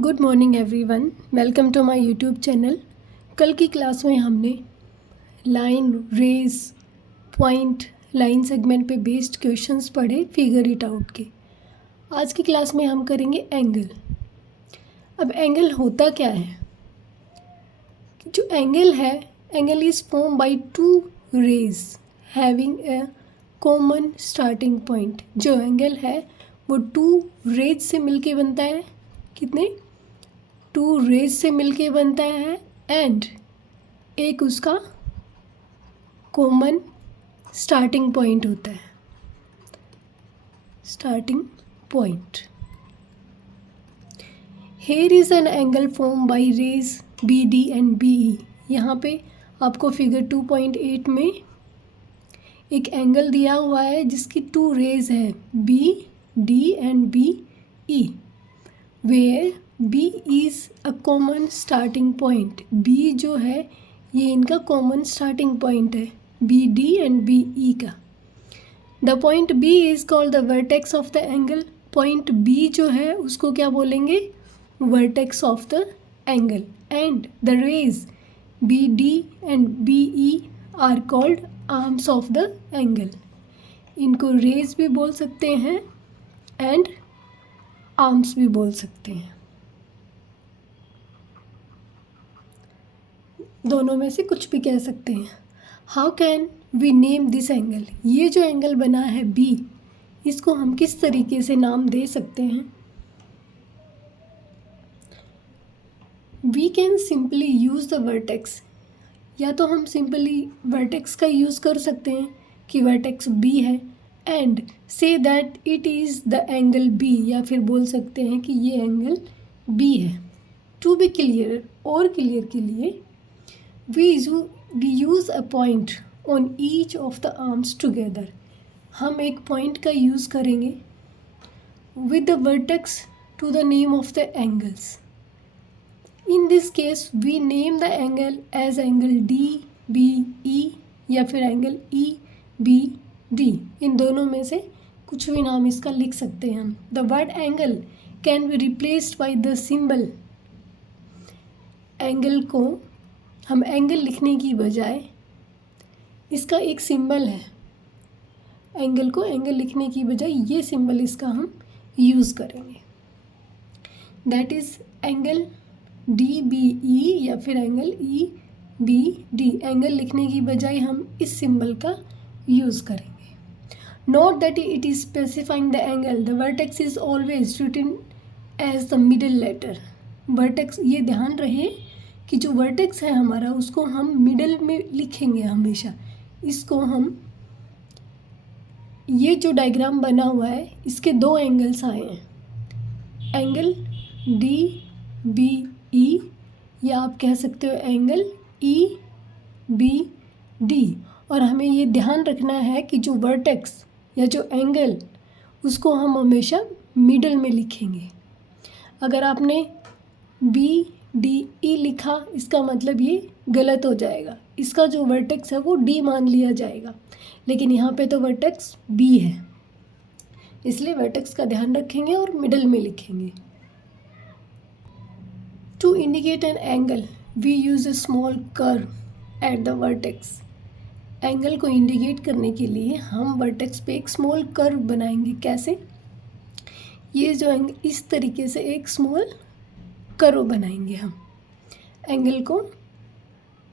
Good morning everyone, welcome to my YouTube channel. कल की class में हमने line, rays, point, line segment पे बेस्ड क्वेश्चंस पढ़े फिगर इट आउट के। आज की क्लास में हम करेंगे एंगल। अब एंगल होता क्या है? जो एंगल है, angle is form by two rays having a common starting point. जो एंगल है वो टू रेज से मिलके बनता है। कितने? टू रेज से मिलके बनता है एंड एक उसका कॉमन स्टार्टिंग पॉइंट होता है। Starting point. Here is an angle form by rays B D and B E. यहाँ पे आपको फिगर 2.8 में एक एंगल दिया हुआ है जिसकी टू रेज है, B D and B E, where B is a common starting point. B जो है ये इनका कॉमन स्टार्टिंग पॉइंट है, B D and B E का। The point B is called the vertex of the angle. Point B जो है उसको क्या बोलेंगे? Vertex of the angle. And the rays B D and B E are called arms of the angle. इनको raise भी बोल सकते हैं एंड आर्म्स भी बोल सकते हैं। दोनों में से कुछ भी कह सकते हैं। How can we name this angle? ये जो एंगल बना है बी, इसको हम किस तरीके से नाम दे सकते हैं? We can simply use the vertex. या तो हम सिंपली वर्टेक्स का यूज़ कर सकते हैं कि वर्टेक्स बी है and say that it is the angle B, या फिर बोल सकते हैं कि ये एंगल बी है। टू बी क्लियर, और क्लियर के लिए we use a point on each of the arms together। हम एक पॉइंट का यूज़ करेंगे with the vertex to the name of the angles। In this case we name the angle as angle DBE या फिर angle EBD। इन दोनों में से कुछ भी नाम इसका लिख सकते हैं हम। The word angle can be replaced by the symbol। Angle को हम एंगल लिखने की बजाय इसका एक सिंबल है, एंगल को एंगल लिखने की बजाय ये सिंबल इसका हम यूज़ करेंगे। That is angle D B E या फिर angle E B D. Angle लिखने की बजाय हम इस सिंबल का यूज़ करेंगे। Note that it is specifying the angle the vertex is always written as the middle letter. Vertex, ये ध्यान रहे कि जो वर्टेक्स है हमारा उसको हम मिडल में लिखेंगे हमेशा। इसको हम, ये जो डायग्राम बना हुआ है इसके दो एंगल्स आए हैं, एंगल डी बी ई या आप कह सकते हो एंगल ई बी डी। और हमें ये ध्यान रखना है कि जो वर्टेक्स या जो एंगल उसको हम हमेशा मिडल में लिखेंगे। अगर आपने बी डी ई लिखा इसका मतलब ये गलत हो जाएगा, इसका जो वर्टेक्स है वो डी मान लिया जाएगा, लेकिन यहाँ पे तो वर्टेक्स बी है, इसलिए वर्टेक्स का ध्यान रखेंगे और मिडल में लिखेंगे। To indicate an angle we use a small curve at the vertex. Angle को इंडिकेट करने के लिए हम वर्टेक्स पे एक स्मॉल कर्व बनाएंगे। कैसे? ये जो एंगल, इस तरीके से एक स्मॉल कर्व बनाएंगे हम एंगल को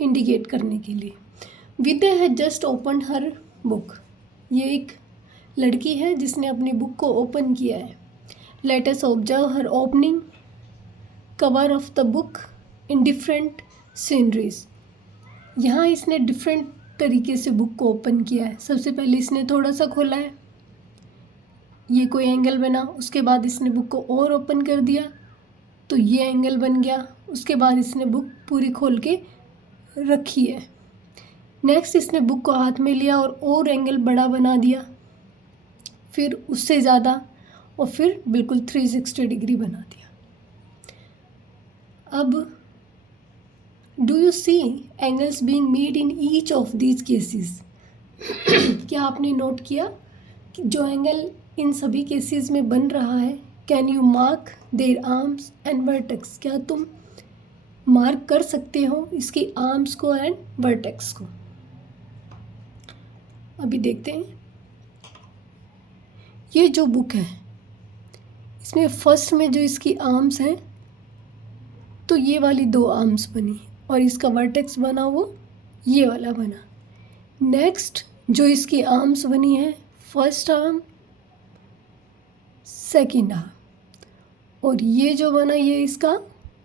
इंडिकेट करने के लिए। Vidya has just open her book. ये एक लड़की है जिसने अपनी बुक को ओपन किया है। Let us observe her opening cover of the book in different sceneries. यहाँ इसने डिफरेंट तरीके से बुक को ओपन किया है। सबसे पहले इसने थोड़ा सा खोला है, ये कोई एंगल बना, उसके बाद इसने बुक को और ओपन कर दिया तो ये एंगल बन गया, उसके बाद इसने बुक पूरी खोल के रखी है। नेक्स्ट इसने बुक को हाथ में लिया और एंगल बड़ा बना दिया, फिर उससे ज़्यादा, और फिर बिल्कुल 360 डिग्री बना दिया। अब do you see angles being made in each of these cases? क्या आपने नोट किया कि जो एंगल इन सभी केसेस में बन रहा है, can you mark there arms and vertex. क्या तुम मार्क कर सकते हो इसकी आर्म्स को एंड वर्टेक्स को? अभी देखते हैं। ये जो बुक है इसमें फर्स्ट में जो इसकी आर्म्स हैं तो ये वाली 2 आर्म्स बनी और इसका वर्टेक्स बना वो ये वाला बना। नेक्स्ट जो इसकी आर्म्स बनी है, फर्स्ट आर्म, सेकंड आर्म, और ये जो बना ये इसका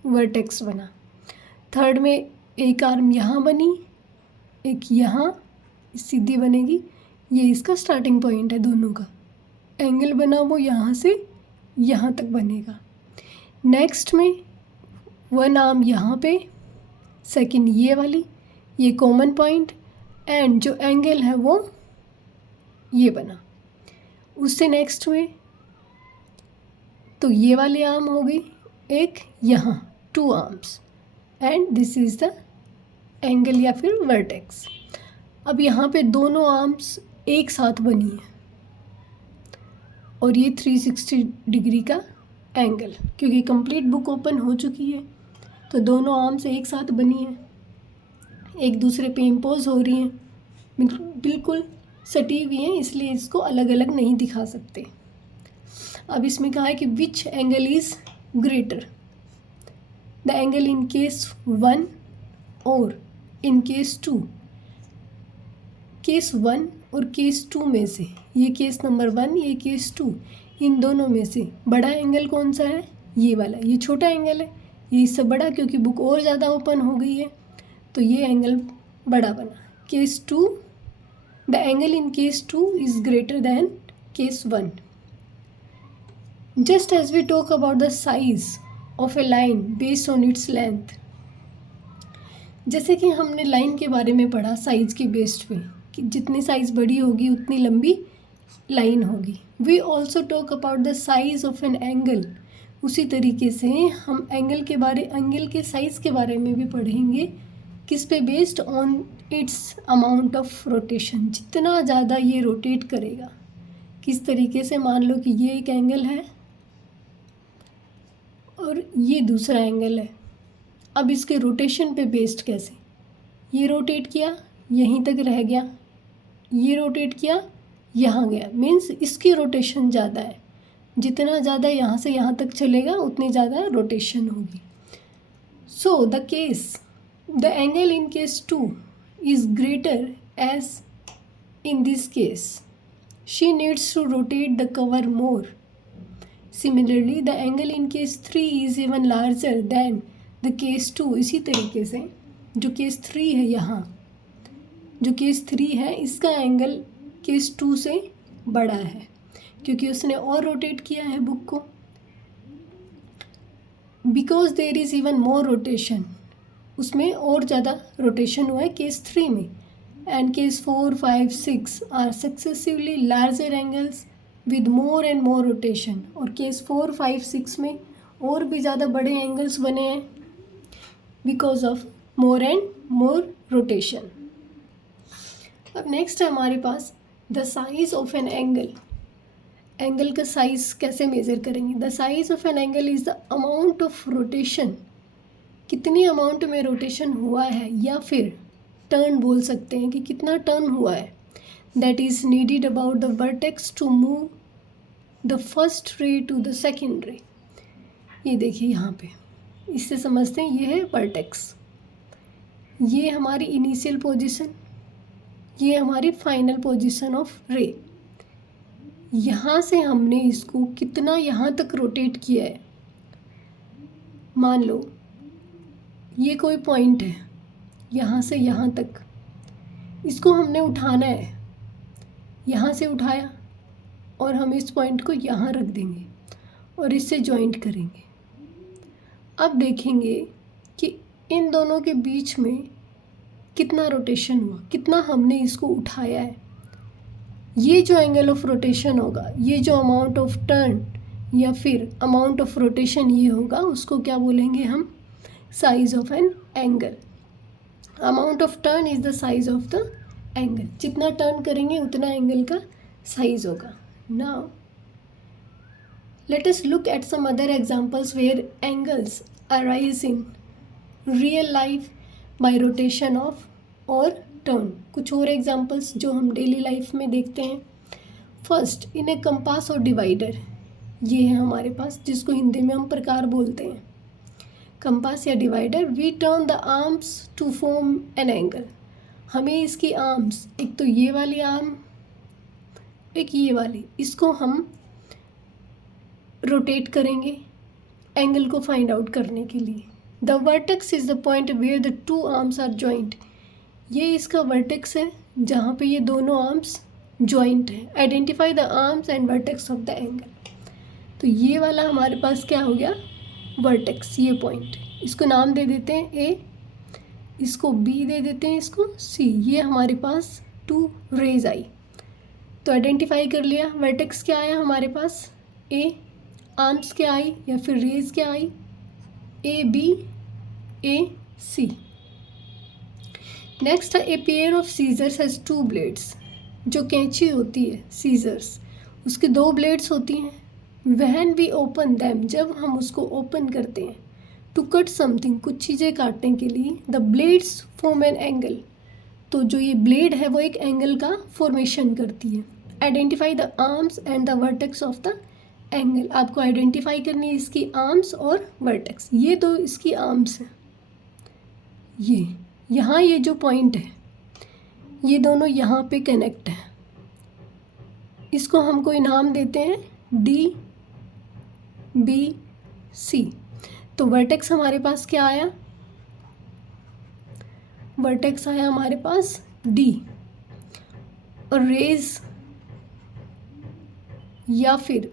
वर्टेक्स बना। थर्ड में एक आर्म यहाँ बनी, एक यहाँ सीधी बनेगी, ये इसका स्टार्टिंग पॉइंट है दोनों का। एंगल बना वो यहाँ से यहाँ तक बनेगा। नेक्स्ट में 1 आर्म यहाँ पे, सेकंड ये वाली, ये कॉमन पॉइंट, एंड जो एंगल है वो ये बना। उससे नेक्स्ट में तो ये वाली आर्म हो गई एक यहाँ, 2 arms, and this is the angle या फिर वर्टेक्स। अब यहाँ पे दोनों आर्म्स एक साथ बनी है और ये 360 डिग्री का एंगल, क्योंकि कंप्लीट बुक ओपन हो चुकी है तो दोनों आर्म्स एक साथ बनी है, एक दूसरे पे इम्पोज हो रही हैं, बिल्कुल सटी हुई हैं, इसलिए इसको अलग अलग नहीं दिखा सकते। अब इसमें कहा है कि which angle is greater, the angle in case 1 और इन केस 2। केस 1 और केस 2 में से, ये केस नंबर 1, ये केस 2, इन दोनों में से बड़ा एंगल कौन सा है? ये वाला। ये छोटा एंगल है, ये इससे बड़ा, क्योंकि बुक और ज़्यादा ओपन हो गई है तो ये एंगल बड़ा बना। Case 2, the angle in case 2 is greater than case 1। Just as we talk about the size of a line based on its length, जैसे कि हमने लाइन के बारे में पढ़ा साइज के बेस्ड पे कि जितनी साइज़ बड़ी होगी उतनी लंबी लाइन होगी। We also talk about the size of an angle. उसी तरीके से हम एंगल के साइज़ के बारे में भी पढ़ेंगे। किस पे? Based on it's amount of rotation, जितना ज़्यादा ये रोटेट करेगा। किस तरीके से? मान लो कि ये एक एंगल है और ये दूसरा एंगल है। अब इसके रोटेशन पे बेस्ड कैसे? ये रोटेट किया, यहीं तक रह गया, ये रोटेट किया, यहाँ गया, मीन्स इसकी रोटेशन ज़्यादा है। जितना ज़्यादा यहाँ से यहाँ तक चलेगा उतनी ज़्यादा रोटेशन होगी। So the angle in case 2 is greater as in this case she needs to rotate the cover more. Similarly the angle in case 3 is even larger than the case 2। इसी तरीके से जो केस 3 है, यहाँ जो case 3 है इसका angle case 2 से बड़ा है, क्योंकि उसने और रोटेट किया है बुक को। Because there is even more rotation, उसमें और ज़्यादा रोटेशन हुआ है केस 3 में। And case 4, 5, 6 are successively larger angles with more and more rotation. और केस 4, 5, 6 में और भी ज़्यादा बड़े एंगल्स बने हैं because of more and more rotation. अब नेक्स्ट है हमारे पास the size of an angle. Angle का साइज कैसे मेज़र करेंगे? The size of an angle is the amount of rotation, कितनी अमाउंट में रोटेशन हुआ है, या फिर टर्न बोल सकते हैं कि कितना टर्न हुआ है, that is needed about the vertex to move the first ray to the second ray. ये देखिए यहाँ पे, इससे समझते हैं ये है वर्टेक्स, ये हमारी इनिशियल पोजीशन, ये हमारी फाइनल पोजीशन ऑफ रे। यहाँ से हमने इसको कितना यहाँ तक रोटेट किया है। मान लो ये कोई पॉइंट है, यहाँ से यहाँ तक इसको हमने उठाना है, यहाँ से उठाया और हम इस पॉइंट को यहाँ रख देंगे और इससे जॉइंट करेंगे। अब देखेंगे कि इन दोनों के बीच में कितना रोटेशन हुआ, कितना हमने इसको उठाया है। ये जो एंगल ऑफ रोटेशन होगा, ये जो अमाउंट ऑफ टर्न या फिर अमाउंट ऑफ रोटेशन ये होगा, उसको क्या बोलेंगे हम? Size of an angle. Amount of turn is the size of the angle. जितना टर्न करेंगे उतना एंगल का साइज होगा। Now Let us look at some other examples where angles arise in real life by rotation of or turn. कुछ और examples जो हम daily life में देखते हैं. फर्स्ट, इन ए कंपास और डिवाइडर. ये है हमारे पास, जिसको हिंदी में हम प्रकार बोलते हैं. कंपास या divider, we turn the arms to form an angle. हमें इसकी आर्म्स, एक तो ये वाली आर्म, एक ये वाली, इसको हम रोटेट करेंगे एंगल को फाइंड आउट करने के लिए. The vertex is the point where the two arms are joint. ये इसका वर्टेक्स है जहाँ पे ये दोनों आर्म्स जॉइंट है. Identify the arms and vertex of the angle. तो ये वाला हमारे पास क्या हो गया, वर्टेक्स, ये पॉइंट. इसको नाम दे देते हैं ए, इसको बी दे देते हैं, इसको सी. ये हमारे पास टू रेज आई. तो आइडेंटिफाई कर लिया. वर्टेक्स क्या आया हमारे पास, ए. आर्म्स क्या आई या फिर रेज क्या आई, A B A C. Next, a pair of scissors has two blades. जो कैंची होती है, सीजर्स, उसके दो ब्लेड्स होती हैं. व्हेन वी ओपन दैम, जब हम उसको ओपन करते हैं, टू कट समथिंग, कुछ चीज़ें काटने के लिए, the blades form an angle. तो जो ये ब्लेड है वो एक एंगल का फॉर्मेशन करती है. Identify the arms and the vertex of the angle. आपको आइडेंटिफाई करनी है इसकी आर्म्स और वर्टेक्स. ये तो इसकी आर्म्स है, ये यहाँ ये जो पॉइंट है, ये दोनों यहाँ पे कनेक्ट है. इसको हम कोई नाम देते हैं डी बी सी. तो वर्टेक्स हमारे पास क्या आया, वर्टेक्स आया हमारे पास डी. और रेज या फिर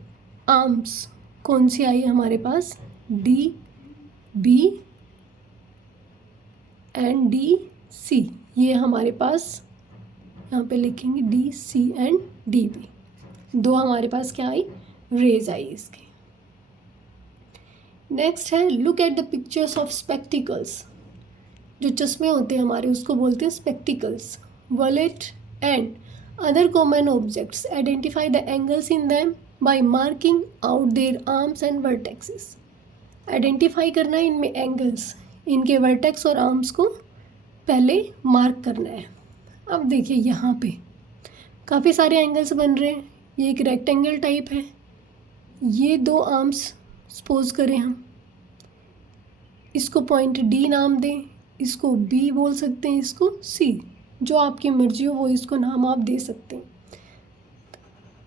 आर्म्स कौन सी आई हमारे पास, D B and D C. ये हमारे पास यहाँ पे लिखेंगे D C and D B. दो हमारे पास क्या आई, रेज आई इसके. नेक्स्ट है, look at the pictures of spectacles. जो चश्मे होते हैं हमारे, उसको बोलते हैं spectacles. Wallet and other common objects. Identify the angles in them by marking out there arms and vertexes. Identify करना है इनमें एंगल्स, इनके वर्टेक्स और आर्म्स को पहले मार्क करना है. अब देखिए यहाँ पे काफ़ी सारे एंगल्स बन रहे हैं. ये एक रेक्टेंगल टाइप है. ये दो आर्म्स सपोज करें हम, इसको पॉइंट डी नाम दें, इसको बी बोल सकते हैं, इसको सी. जो आपकी मर्जी हो वो इसको नाम आप दे सकते हैं.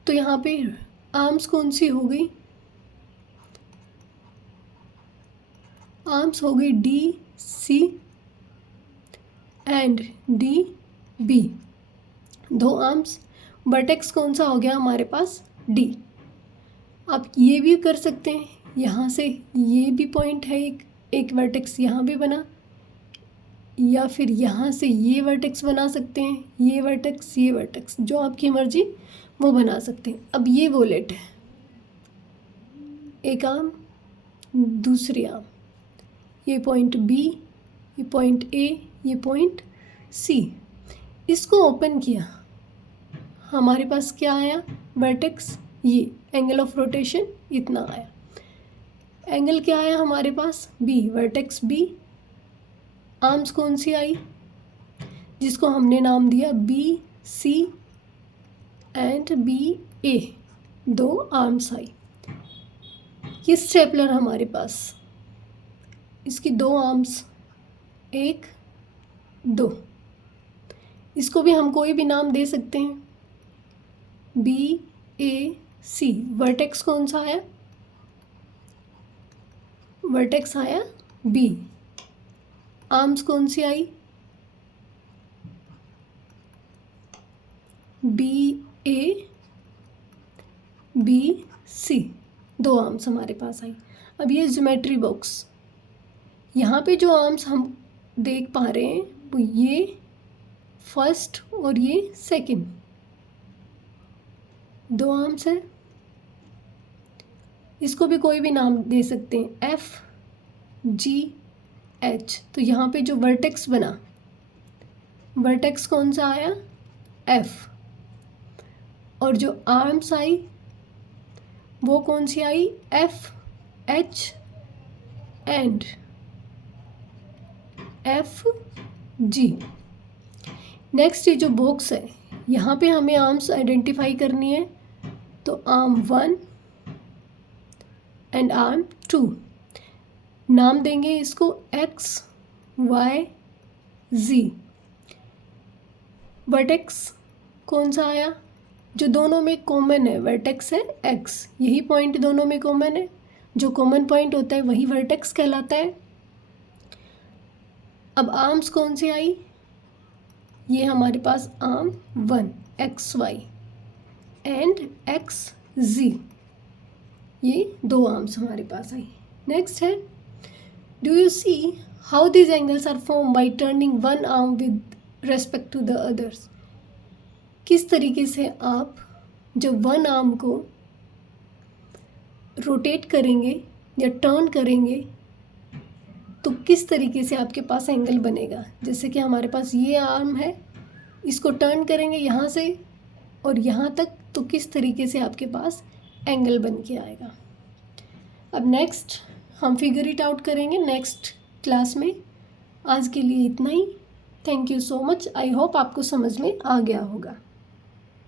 तो यहाँ पे आर्म्स कौन सी हो गई, आर्म्स हो गई D C and D B, दो आर्म्स. वर्टेक्स कौन सा हो गया हमारे पास, डी. आप ये भी कर सकते हैं, यहाँ से ये भी पॉइंट है, एक वर्टेक्स यहाँ भी बना, या फिर यहाँ से ये वर्टेक्स बना सकते हैं, ये वर्टेक्स, जो आपकी मर्जी वो बना सकते हैं. अब ये वॉलेट है, एक आर्म, दूसरी आर्म, ये पॉइंट बी, ये पॉइंट ए, ये पॉइंट सी. इसको ओपन किया, हमारे पास क्या आया, वर्टेक्स. ये एंगल ऑफ रोटेशन इतना आया. एंगल क्या आया हमारे पास, बी, वर्टेक्स बी. आर्म्स कौन सी आई, जिसको हमने नाम दिया बी सी एंड बी ए. दो आर्म्स आई. ये स्टेपलर हमारे पास, इसकी दो आर्म्स, एक दो. इसको भी हम कोई भी नाम दे सकते हैं, बी ए सी. वर्टेक्स कौन सा आया, वर्टेक्स आया बी. आर्म्स कौन सी आई, बी ए बी सी. दो आर्म्स हमारे पास आई. अब ये ज्योमेट्री बॉक्स, यहाँ पे जो आर्म्स हम देख पा रहे हैं वो ये फर्स्ट और ये सेकंड, दो आर्म्स हैं. इसको भी कोई भी नाम दे सकते हैं, एफ जी एच. तो यहाँ पे जो वर्टेक्स बना, वर्टेक्स कौन सा आया, एफ. और जो आर्म्स आई वो कौन सी आई, F H and F G. Next ये जो बॉक्स है यहाँ पे हमें आर्म्स आइडेंटिफाई करनी है, तो आर्म 1 एंड आर्म 2, नाम देंगे इसको एक्स वाई जी। वर्टेक्स कौन सा आया, जो दोनों में कॉमन है, वर्टेक्स है एक्स, यही पॉइंट दोनों में कॉमन है, जो कॉमन पॉइंट होता है वही वर्टेक्स कहलाता है। अब आर्म्स कौन सी आई, ये हमारे पास arm 1 X Y and X G, ये दो आर्म्स हमारे पास आई। नेक्स्ट है, do you see how these angles are form by turning one arm with respect to the others. किस तरीके से आप जब वन आर्म को रोटेट करेंगे या टर्न करेंगे तो किस तरीके से आपके पास एंगल बनेगा। जैसे कि हमारे पास ये आर्म है, इसको टर्न करेंगे यहाँ से और यहाँ तक, तो किस तरीके से आपके पास एंगल बन के आएगा। अब नेक्स्ट हम फिगर इट आउट करेंगे नेक्स्ट क्लास में। आज के लिए इतना ही। Thank you so much. I hope आपको समझ में आ गया होगा।